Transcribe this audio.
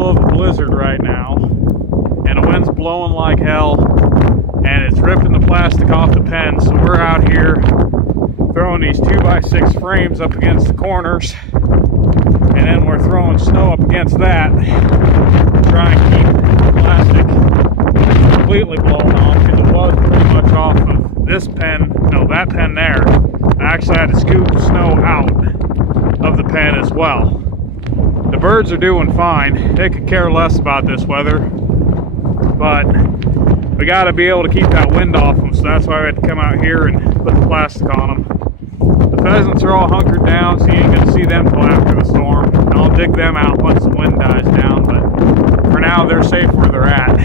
middle of a blizzard right now, and the wind's blowing like hell, and it's ripping the plastic off the pen. So we're out here throwing these 2x6 frames up against the corners, and then we're throwing snow up against that to try and keep the plastic completely blown off, because it was pretty much off of this pen, no, that pen there. I actually had to scoop snow out of the pen as well. The birds are doing fine. They could care less about this weather, but we got to be able to keep that wind off them, so that's why we had to come out here and put the plastic on them. The pheasants are all hunkered down, so you ain't going to see them till after the storm. And I'll dig them out once the wind dies down, but for now they're safe where they're at.